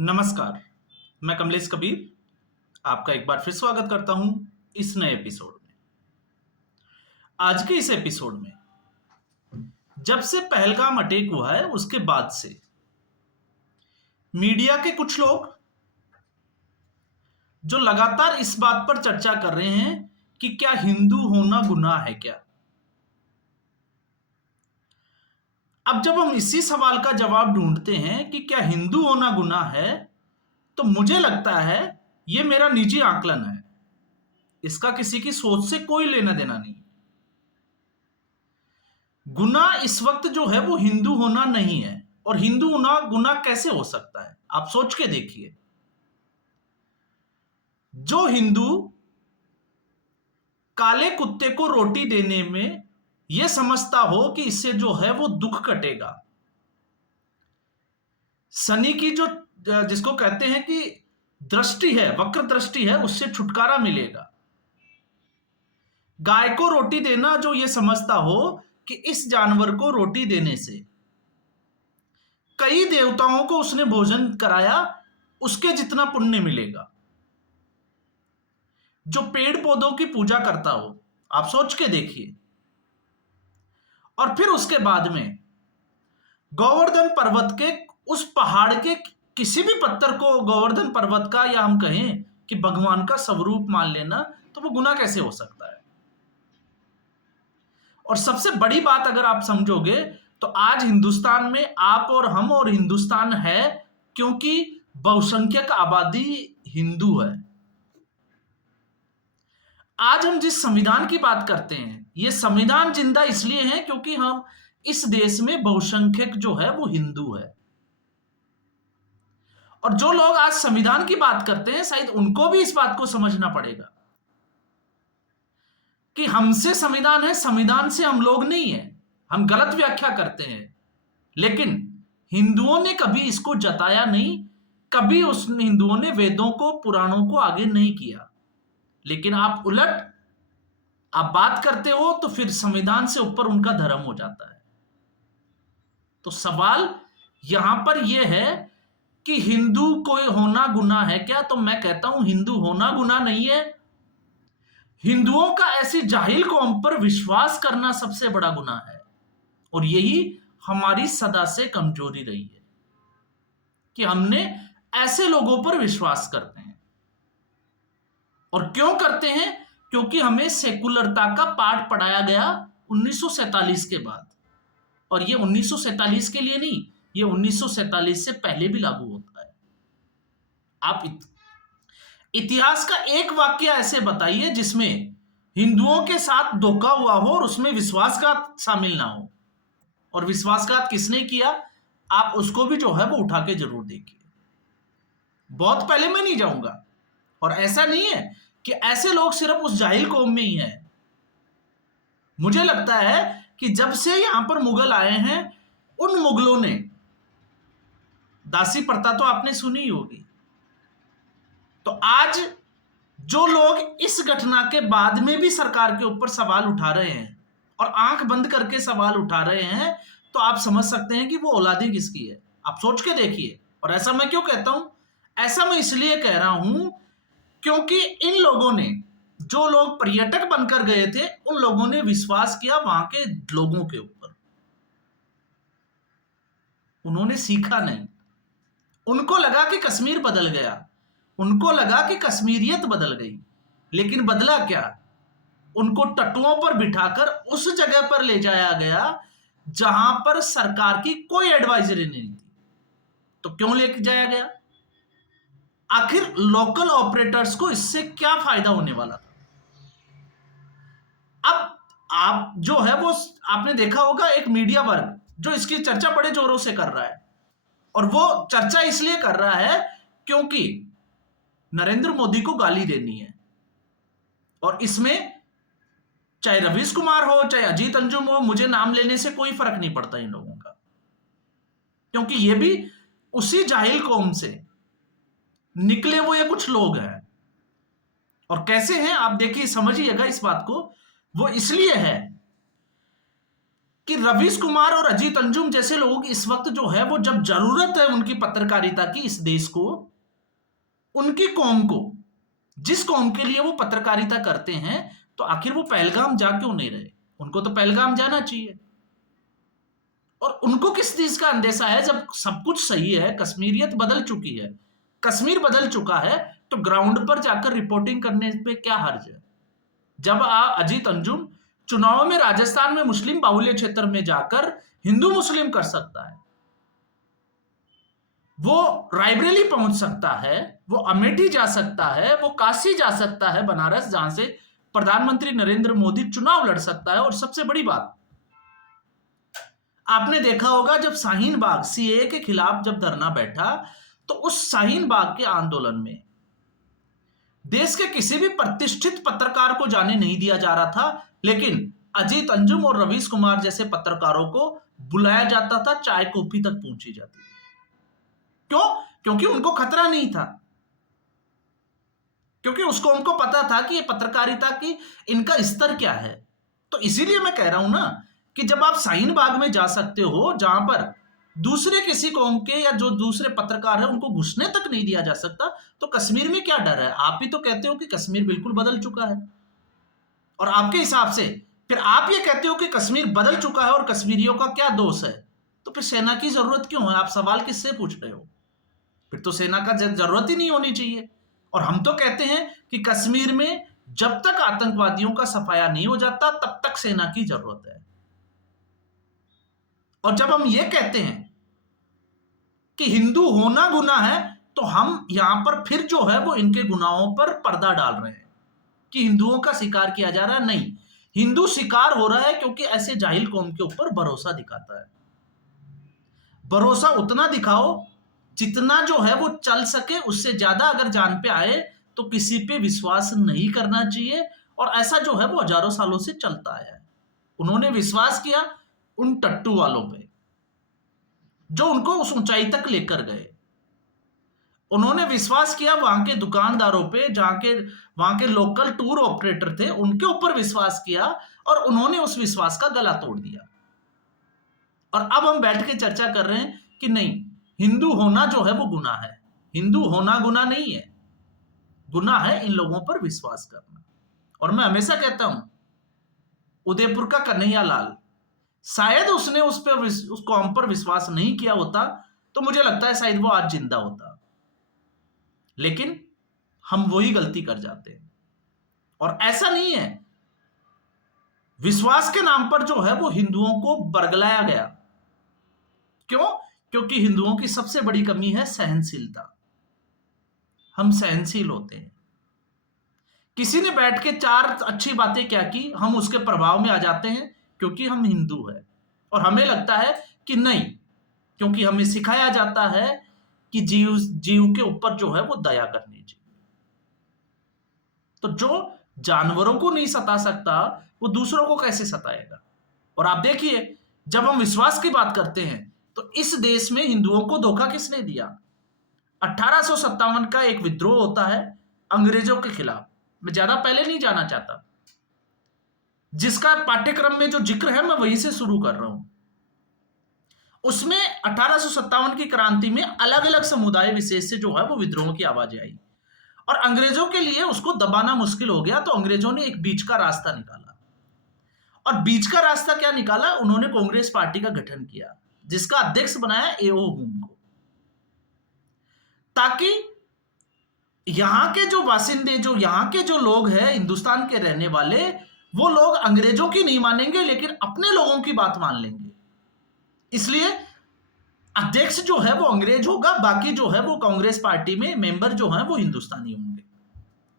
नमस्कार, मैं कमलेश कबीर आपका एक बार फिर स्वागत करता हूं इस नए एपिसोड में। आज के इस एपिसोड में जब से पहलगाम अटैक हुआ है उसके बाद से मीडिया के कुछ लोग जो लगातार इस बात पर चर्चा कर रहे हैं कि क्या हिंदू होना गुनाह है क्या। अब जब हम इसी सवाल का जवाब ढूंढते हैं कि क्या हिंदू होना गुनाह है, तो मुझे लगता है यह मेरा निजी आकलन है। इसका किसी की सोच से कोई लेना देना नहीं। गुनाह इस वक्त जो है वो हिंदू होना नहीं है। और हिंदू होना गुनाह कैसे हो सकता है, आप सोच के देखिए। जो हिंदू काले कुत्ते को रोटी देने में यह समझता हो कि इससे जो है वो दुख कटेगा, शनि की जो जिसको कहते हैं कि दृष्टि है, वक्र दृष्टि है, उससे छुटकारा मिलेगा। गाय को रोटी देना जो ये समझता हो कि इस जानवर को रोटी देने से कई देवताओं को उसने भोजन कराया, उसके जितना पुण्य मिलेगा। जो पेड़ पौधों की पूजा करता हो, आप सोच के देखिए। और फिर उसके बाद में गोवर्धन पर्वत के उस पहाड़ के किसी भी पत्थर को गोवर्धन पर्वत का, या हम कहें कि भगवान का स्वरूप मान लेना, तो वो गुनाह कैसे हो सकता है। और सबसे बड़ी बात अगर आप समझोगे तो आज हिंदुस्तान में आप और हम और हिंदुस्तान है क्योंकि बहुसंख्यक आबादी हिंदू है। आज हम जिस संविधान की बात करते हैं, यह संविधान जिंदा इसलिए है क्योंकि हम इस देश में बहुसंख्यक जो है वो हिंदू है। और जो लोग आज संविधान की बात करते हैं, शायद उनको भी इस बात को समझना पड़ेगा कि हमसे संविधान है, संविधान से हम लोग नहीं है। हम गलत व्याख्या करते हैं, लेकिन हिंदुओं ने कभी इसको जताया नहीं। कभी उस हिंदुओं ने वेदों को, पुराणों को आगे नहीं किया। लेकिन आप उलट आप बात करते हो तो फिर संविधान से ऊपर उनका धर्म हो जाता है। तो सवाल यहां पर यह है कि हिंदू कोई होना गुनाह है क्या। तो मैं कहता हूं हिंदू होना गुनाह नहीं है। हिंदुओं का ऐसी जाहिल कौम पर विश्वास करना सबसे बड़ा गुनाह है। और यही हमारी सदा से कमजोरी रही है कि हमने ऐसे लोगों पर विश्वास करते हैं। और क्यों करते हैं? क्योंकि हमें सेकुलरता का पाठ पढ़ाया गया 1947 के बाद। और ये 1947 के लिए नहीं, ये 1947 से पहले भी लागू होता है। आप इतिहास का एक वाक्य ऐसे बताइए जिसमें हिंदुओं के साथ धोखा हुआ हो और उसमें विश्वासघात शामिल ना हो। और विश्वासघात किसने किया, आप उसको भी जो है वो उठा के जरूर देखिए। बहुत पहले मैं नहीं जाऊंगा। और ऐसा नहीं है कि ऐसे लोग सिर्फ उस जाहिल कौम में ही हैं। मुझे लगता है कि जब से यहां पर मुगल आए हैं, उन मुगलों ने दासी प्रथा तो आपने सुनी ही होगी। तो आज जो लोग इस घटना के बाद में भी सरकार के ऊपर सवाल उठा रहे हैं और आंख बंद करके सवाल उठा रहे हैं, तो आप समझ सकते हैं कि वो औलादी किसकी है। आप सोच के देखिए। और ऐसा मैं क्यों कहता हूं? ऐसा मैं इसलिए कह रहा हूं क्योंकि इन लोगों ने, जो लोग पर्यटक बनकर गए थे, उन लोगों ने विश्वास किया वहां के लोगों के ऊपर। उन्होंने सीखा नहीं। उनको लगा कि कश्मीर बदल गया, उनको लगा कि कश्मीरियत बदल गई। लेकिन बदला क्या? उनको टट्टुओं पर बिठाकर उस जगह पर ले जाया गया जहां पर सरकार की कोई एडवाइजरी नहीं थी। तो क्यों लेके जाया गया? आखिर लोकल ऑपरेटर्स को इससे क्या फायदा होने वाला था? अब आप जो है वो आपने देखा होगा, एक मीडिया वर्ग जो इसकी चर्चा बड़े जोरों से कर रहा है। और वो चर्चा इसलिए कर रहा है क्योंकि नरेंद्र मोदी को गाली देनी है। और इसमें चाहे रवीश कुमार हो, चाहे अजीत अंजुम हो, मुझे नाम लेने से कोई फर्क नहीं पड़ता इन लोगों का। क्योंकि ये भी उसी जाहिल कौम से निकले हुए कुछ लोग हैं। और कैसे हैं आप देखिए, समझिएगा इस बात को। वो इसलिए है कि रवीश कुमार और अजीत अंजुम जैसे लोग इस वक्त जो है वो, जब जरूरत है उनकी पत्रकारिता की इस देश को, उनकी कौम को, जिस कौम के लिए वो पत्रकारिता करते हैं, तो आखिर वो पहलगाम जा क्यों नहीं रहे? उनको तो पहलगाम जाना चाहिए। और उनको किस चीज का अंदेशा है जब सब कुछ सही है, कश्मीरियत बदल चुकी है, कश्मीर बदल चुका है, तो ग्राउंड पर जाकर रिपोर्टिंग करने पे क्या हर्ज है? जब अजीत अंजुम चुनाव में राजस्थान में मुस्लिम बाहुल्य क्षेत्र में जाकर हिंदू मुस्लिम कर सकता है, वो रायबरेली पहुंच सकता है, वो अमेठी जा सकता है, वो काशी जा सकता है, बनारस, जहां से प्रधानमंत्री नरेंद्र मोदी चुनाव लड़ सकता है। और सबसे बड़ी बात, आपने देखा होगा जब शाहीन बाग सीएए के खिलाफ जब धरना बैठा, तो उस शाहीन बाग के आंदोलन में देश के किसी भी प्रतिष्ठित पत्रकार को जाने नहीं दिया जा रहा था, लेकिन अजीत अंजुम और रवीश कुमार जैसे पत्रकारों को बुलाया जाता था, चाय कॉफी तक पहुंची जाती थी। क्यों? क्योंकि उनको खतरा नहीं था, क्योंकि उसको उनको पता था कि ये पत्रकारिता की इनका स्तर क्या है। तो इसीलिए मैं कह रहा हूं ना कि जब आप शाहीन बाग में जा सकते हो, जहां पर दूसरे किसी कौम के या जो दूसरे पत्रकार है उनको घुसने तक नहीं दिया जा सकता, तो कश्मीर में क्या डर है? आप ही तो कहते हो कि कश्मीर बिल्कुल बदल चुका है, और आपके हिसाब से फिर आप ये कहते हो कि कश्मीर बदल चुका है और कश्मीरियों का क्या दोष है, तो फिर सेना की जरूरत क्यों है? आप सवाल किससे पूछ रहे हो? फिर तो सेना का जरूरत ही नहीं होनी चाहिए। और हम तो कहते हैं कि कश्मीर में जब तक आतंकवादियों का सफाया नहीं हो जाता, तब तक सेना की जरूरत है। और जब हम ये कहते हैं कि हिंदू होना गुनाह है, तो हम यहां पर फिर जो है वो इनके गुनाहों पर पर्दा डाल रहे हैं कि हिंदुओं का शिकार किया जा रहा है। नहीं, हिंदू शिकार हो रहा है क्योंकि ऐसे जाहिल कौम के ऊपर भरोसा दिखाता है। भरोसा उतना दिखाओ जितना जो है वो चल सके, उससे ज्यादा अगर जान पे आए तो किसी पे विश्वास नहीं करना चाहिए। और ऐसा जो है वो हजारों सालों से चलता आया है। उन्होंने विश्वास किया उन टट्टू वालों पे जो उनको उस ऊंचाई तक लेकर गए। उन्होंने विश्वास किया वहां के दुकानदारों पे, वहां के लोकल टूर ऑपरेटर थे, उनके ऊपर विश्वास किया, और उन्होंने उस विश्वास का गला तोड़ दिया। और अब हम बैठ के चर्चा कर रहे हैं कि नहीं, हिंदू होना जो है वो गुनाह है। हिंदू होना गुनाह नहीं है, गुनाह है इन लोगों पर विश्वास करना। और मैं हमेशा कहता हूं, उदयपुर का कन्हैया लाल, शायद उसने उस कौम पर विश्वास नहीं किया होता तो मुझे लगता है शायद वो आज जिंदा होता। लेकिन हम वही गलती कर जाते हैं। और ऐसा नहीं है, विश्वास के नाम पर जो है वो हिंदुओं को बरगलाया गया। क्यों? क्योंकि हिंदुओं की सबसे बड़ी कमी है सहनशीलता। हम सहनशील होते हैं। किसी ने बैठ के चार अच्छी बातें क्या की, हम उसके प्रभाव में आ जाते हैं क्योंकि हम हिंदू हैं। और हमें लगता है कि नहीं, क्योंकि हमें सिखाया जाता है कि जीव के ऊपर जो है वो दया करनी चाहिए। तो जो जानवरों को नहीं सता सकता वो दूसरों को कैसे सताएगा? और आप देखिए, जब हम विश्वास की बात करते हैं तो इस देश में हिंदुओं को धोखा किसने दिया? 1857 का एक विद्रोह होता है अंग्रेजों के खिलाफ। मैं ज्यादा पहले नहीं जाना चाहता, जिसका पाठ्यक्रम में जो जिक्र है मैं वहीं से शुरू कर रहा हूं। उसमें 1857 की क्रांति में अलग अलग समुदाय विशेष से जो है वो विद्रोह की आवाज आई, और अंग्रेजों के लिए उसको दबाना मुश्किल हो गया। तो अंग्रेजों ने एक बीच का रास्ता निकाला, और बीच का रास्ता क्या निकाला? उन्होंने कांग्रेस पार्टी का गठन किया, जिसका अध्यक्ष बनाया एओ हुम को, ताकि यहां के जो बासिंदे, जो यहां के जो लोग हैं हिंदुस्तान के रहने वाले, वो लोग अंग्रेजों की नहीं मानेंगे लेकिन अपने लोगों की बात मान लेंगे। इसलिए अध्यक्ष जो है वो अंग्रेज होगा, बाकी जो है वो कांग्रेस पार्टी में मेंबर जो हैं वो हिंदुस्तानी होंगे।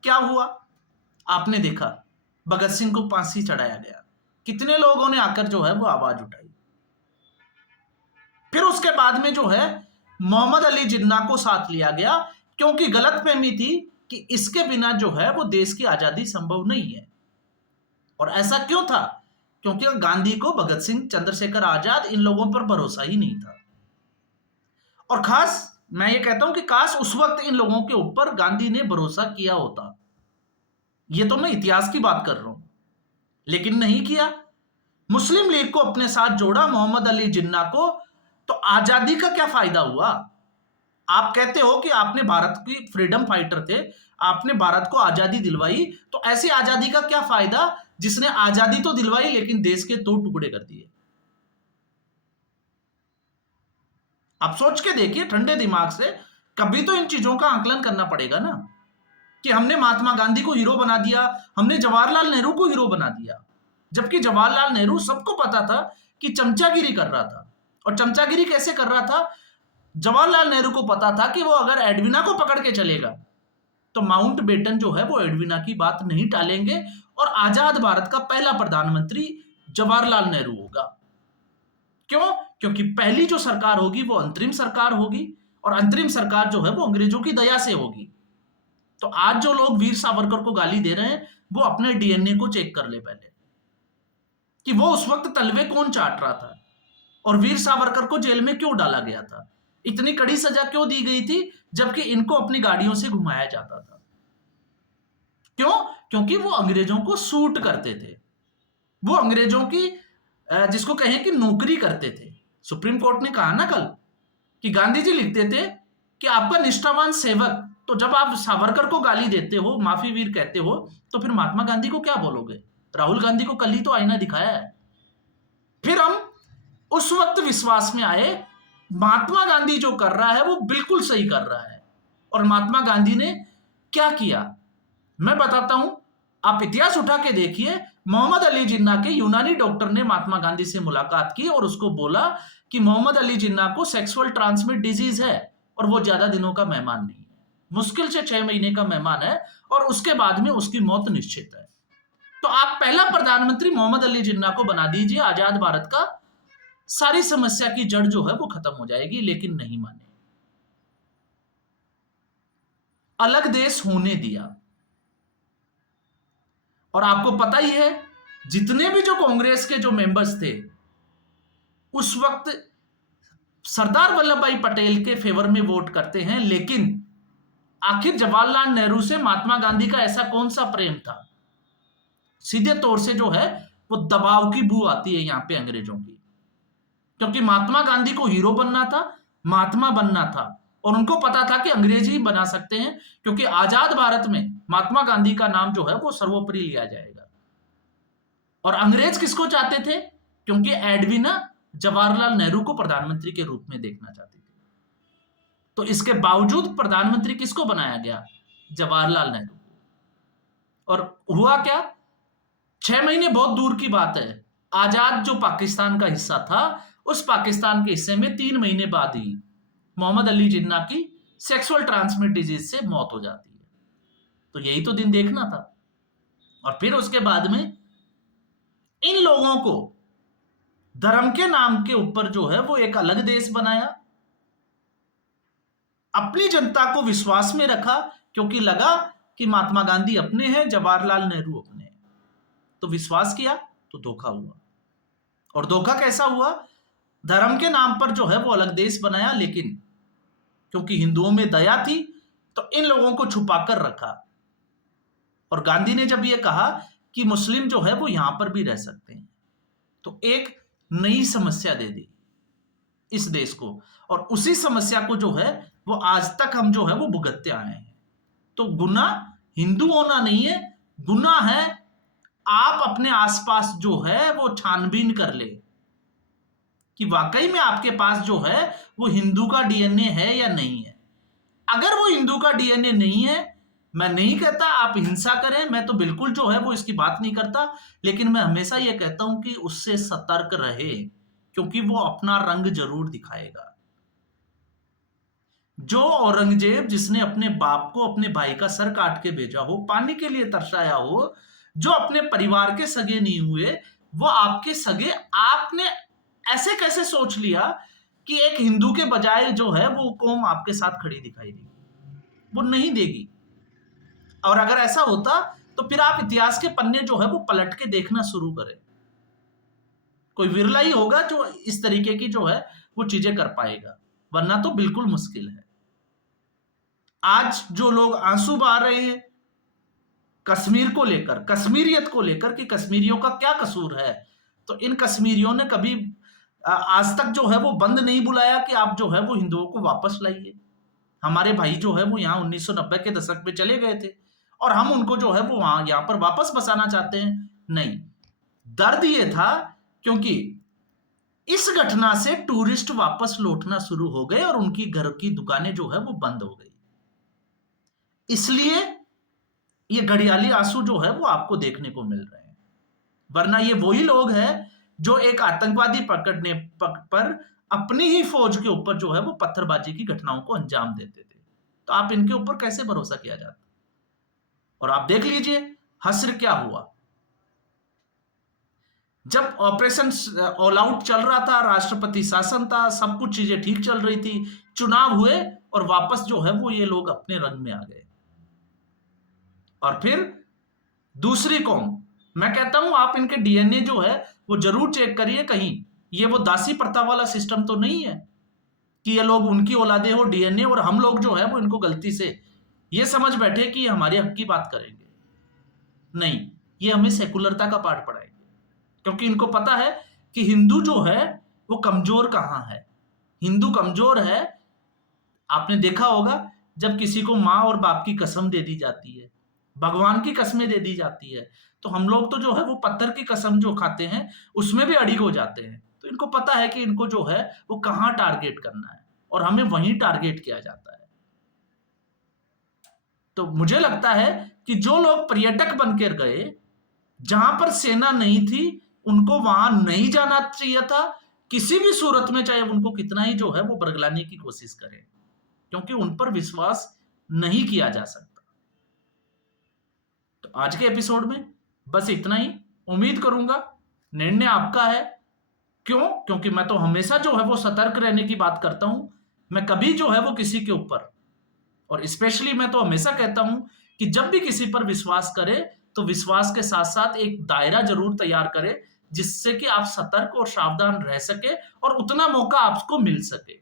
क्या हुआ? आपने देखा, भगत सिंह को फांसी चढ़ाया गया, कितने लोगों ने आकर जो है वो आवाज उठाई। फिर उसके बाद में जो है मोहम्मद अली जिन्ना को साथ लिया गया, क्योंकि गलतफहमी थी कि इसके बिना जो है वो देश की आजादी संभव नहीं है। और ऐसा क्यों था? क्योंकि गांधी को, भगत सिंह, चंद्रशेखर आजाद, इन लोगों पर भरोसा ही नहीं था। और खास मैं ये कहता हूं कि काश उस वक्त इन लोगों के ऊपर गांधी ने भरोसा किया होता। ये तो मैं इतिहास की बात कर रहा हूं, लेकिन नहीं किया। मुस्लिम लीग को अपने साथ जोड़ा, मोहम्मद अली जिन्ना को, तो आजादी का क्या फायदा हुआ? आप कहते हो कि आपने भारत की फ्रीडम फाइटर थे, आपने भारत को आजादी दिलवाई, तो ऐसी आजादी का क्या फायदा जिसने आजादी तो दिलवाई लेकिन देश के दो टुकड़े कर दिए? आप सोच के देखिए ठंडे दिमाग से, कभी तो इन चीजों का आकलन करना पड़ेगा ना, कि हमने महात्मा गांधी को हीरो बना दिया, हमने जवाहरलाल नेहरू को हीरो बना दिया, जबकि जवाहरलाल नेहरू सबको पता था कि चमचागिरी कर रहा था। और चमचागिरी कैसे कर रहा था? जवाहरलाल नेहरू को पता था कि वो अगर एडविना को पकड़ के चलेगा तो माउंट बेटन जो है वो एडविना की बात नहीं टालेंगे और आजाद भारत का पहला प्रधानमंत्री जवाहरलाल नेहरू होगा। क्यों? क्योंकि पहली जो सरकार होगी वो अंतरिम सरकार होगी, और अंतरिम सरकार जो है वो अंग्रेजों की दया से होगी। तो आज जो लोग वीर सावरकर को गाली दे रहे हैं, वो अपने डीएनए को चेक कर ले पहले, कि वो उस वक्त तलवे कौन चाट रहा था और वीर सावरकर को जेल में क्यों डाला गया था, इतनी कड़ी सजा क्यों दी गई थी, जबकि इनको अपनी गाड़ियों से घुमाया जाता था। क्यों? क्योंकि वो अंग्रेजों को सूट करते थे, वो अंग्रेजों की जिसको कहें कि नौकरी करते थे। सुप्रीम कोर्ट ने कहा ना कल कि गांधी जी लिखते थे कि आपका निष्ठावान सेवक, तो जब आप सावरकर को गाली देते हो, माफी वीर कहते हो, तो फिर महात्मा गांधी को क्या बोलोगे? राहुल गांधी को कल ही तो आईना दिखाया है। फिर हम उस वक्त विश्वास में आए, महात्मा गांधी जो कर रहा है वो बिल्कुल सही कर रहा है। और महात्मा गांधी ने क्या किया मैं बताता हूं, आप इतिहास उठा के देखिए। मोहम्मद अली जिन्ना के यूनानी डॉक्टर ने महात्मा गांधी से मुलाकात की और उसको बोला कि मोहम्मद अली जिन्ना को सेक्सुअल ट्रांसमिट डिजीज है और वो ज्यादा दिनों का मेहमान नहीं है, मुश्किल से 6 महीने का मेहमान है और उसके बाद में उसकी मौत निश्चित है। तो आप पहला प्रधानमंत्री मोहम्मद अली जिन्ना को बना दीजिए आजाद भारत का, सारी समस्या की जड़ जो है वो खत्म हो जाएगी। लेकिन नहीं माने, अलग देश होने दिया। और आपको पता ही है, जितने भी जो कांग्रेस के जो मेंबर्स थे उस वक्त सरदार वल्लभ भाई पटेल के फेवर में वोट करते हैं, लेकिन आखिर जवाहरलाल नेहरू से महात्मा गांधी का ऐसा कौन सा प्रेम था? सीधे तौर से जो है वो दबाव की बू आती है यहां पे अंग्रेजों की, क्योंकि महात्मा गांधी को हीरो बनना था, महात्मा बनना था, और उनको पता था कि अंग्रेज ही बना सकते हैं, क्योंकि आजाद भारत में महात्मा गांधी का नाम जो है वो सर्वोपरि लिया जाएगा। और अंग्रेज किसको चाहते थे? क्योंकि एडविना जवाहरलाल नेहरू को प्रधानमंत्री के रूप में देखना चाहती थी। तो इसके बावजूद प्रधानमंत्री किसको बनाया गया? जवाहरलाल नेहरू को। और हुआ क्या? 6 महीने बहुत दूर की बात है, आजाद जो पाकिस्तान का हिस्सा था, उस पाकिस्तान के हिस्से में 3 महीने बाद ही मोहम्मद अली जिन्ना की सेक्सुअल ट्रांसमिट डिजीज से मौत हो जाती है। तो यही तो दिन देखना था। और फिर उसके बाद में इन लोगों को धर्म के नाम के ऊपर जो है वो एक अलग देश बनाया, अपनी जनता को विश्वास में रखा, क्योंकि लगा कि महात्मा गांधी अपने हैं, जवाहरलाल नेहरू अपने हैं, तो विश्वास किया तो धोखा हुआ। और धोखा कैसा हुआ? धर्म के नाम पर जो है वो अलग देश बनाया, लेकिन क्योंकि हिंदुओं में दया थी तो इन लोगों को छुपाकर रखा। और गांधी ने जब ये कहा कि मुस्लिम जो है वो यहां पर भी रह सकते हैं, तो एक नई समस्या दे दी इस देश को, और उसी समस्या को जो है वो आज तक हम जो है वो भुगतते आए हैं। तो गुनाह हिंदू होना नहीं है, गुनाह है आप अपने आसपास जो है वो छानबीन कर ले कि वाकई में आपके पास जो है वो हिंदू का डीएनए है या नहीं है। अगर वो हिंदू का डीएनए नहीं है, मैं नहीं कहता आप हिंसा करें, मैं तो बिल्कुल जो है वो इसकी बात नहीं करता, लेकिन मैं हमेशा ये कहता हूं कि उससे सतर्क रहे, क्योंकि वो अपना रंग जरूर दिखाएगा। जो औरंगजेब जिसने अपने बाप को अपने भाई का सर काट के भेजा हो, पानी के लिए तरसाया हो, जो अपने परिवार के सगे नहीं हुए, वो आपके सगे, आपने ऐसे कैसे सोच लिया कि एक हिंदू के बजाय जो है वो कौम आपके साथ खड़ी दिखाई देगी? वो नहीं देगी। और अगर ऐसा होता तो फिर आप इतिहास के पन्ने जो है वो पलट के देखना शुरू करें। कोई विरला ही होगा जो इस तरीके की जो है वो चीजें कर पाएगा, वरना तो बिल्कुल मुश्किल है। आज जो लोग आंसू बहा रहे हैं कश्मीर को लेकर, कश्मीरियत को लेकर कि कश्मीरियों का क्या कसूर है, तो इन कश्मीरियों ने कभी आज तक जो है वो बंद नहीं बुलाया कि आप जो है वो हिंदुओं को वापस लाइए। हमारे भाई जो है वो यहाँ 1990 के दशक में चले गए थे और हम उनको जो है वो वहां यहाँ पर वापस बसाना चाहते हैं। नहीं, दर्द ये था क्योंकि इस घटना से टूरिस्ट वापस लौटना शुरू हो गए और उनकी घर की दुकानें जो है वो बंद हो गई। इसलिए ये घड़ियाली आंसू जो है वो आपको देखने को मिल रहे हैं। वरना ये वही लोग हैं जो एक आतंकवादी पकड़ने पर अपनी ही फौज के ऊपर जो है वो पत्थरबाजी की घटनाओं को अंजाम देते थे। तो आप इनके ऊपर कैसे भरोसा किया जाता? और आप देख लीजिए हश्र क्या हुआ। जब ऑपरेशन ऑल आउट चल रहा था, राष्ट्रपति शासन था, सब कुछ चीजें ठीक चल रही थी, चुनाव हुए और वापस जो है वो ये लोग अपने रंग में आ गए। और फिर दूसरी कौम, मैं कहता हूं आप इनके डीएनए जो है वो जरूर चेक करिए, कहीं ये वो दासी प्रथा वाला सिस्टम तो नहीं है कि ये लोग उनकी औलादे हो डीएनए और हम लोग जो है वो इनको गलती से ये समझ बैठे कि हमारे हक की बात करेंगे। नहीं, ये हमें सेकुलरता का पाठ पढ़ाएंगे, क्योंकि इनको पता है कि हिंदू जो है वो कमजोर कहां है। हिंदू कमजोर है, आपने देखा होगा जब किसी को माँ और बाप की कसम दे दी जाती है, भगवान की कसमें दे दी जाती है, तो हम लोग तो जो है वो पत्थर की कसम जो खाते हैं उसमें भी अड़िग हो जाते हैं। तो इनको पता है कि इनको जो है वो कहां टारगेट करना है और हमें वहीं टारगेट किया जाता है। तो मुझे लगता है कि जो लोग पर्यटक बनकर गए, जहां पर सेना नहीं थी, उनको वहां नहीं जाना चाहिए था किसी भी सूरत में, चाहे उनको कितना ही जो है वो बरगलाने की कोशिश करें, क्योंकि उन पर विश्वास नहीं किया जा सकता। तो आज के एपिसोड में बस इतना ही। उम्मीद करूंगा निर्णय आपका है। क्यों? क्योंकि मैं तो हमेशा जो है वो सतर्क रहने की बात करता हूं। मैं कभी जो है वो किसी के ऊपर, और स्पेशली मैं तो हमेशा कहता हूं कि जब भी किसी पर विश्वास करे तो विश्वास के साथ साथ एक दायरा जरूर तैयार करे, जिससे कि आप सतर्क और सावधान रह सके और उतना मौका आपको मिल सके।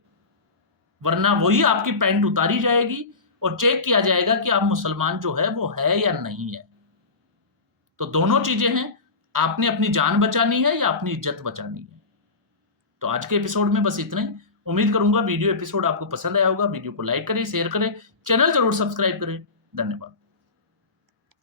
वरना वही आपकी पैंट उतारी जाएगी और चेक किया जाएगा कि आप मुसलमान जो है वो है या नहीं है। तो दोनों चीजें हैं, आपने अपनी जान बचानी है या अपनी इज्जत बचानी है। तो आज के एपिसोड में बस इतना ही। उम्मीद करूंगा वीडियो एपिसोड आपको पसंद आया होगा। वीडियो को लाइक करें, शेयर करें, चैनल जरूर सब्सक्राइब करें। धन्यवाद।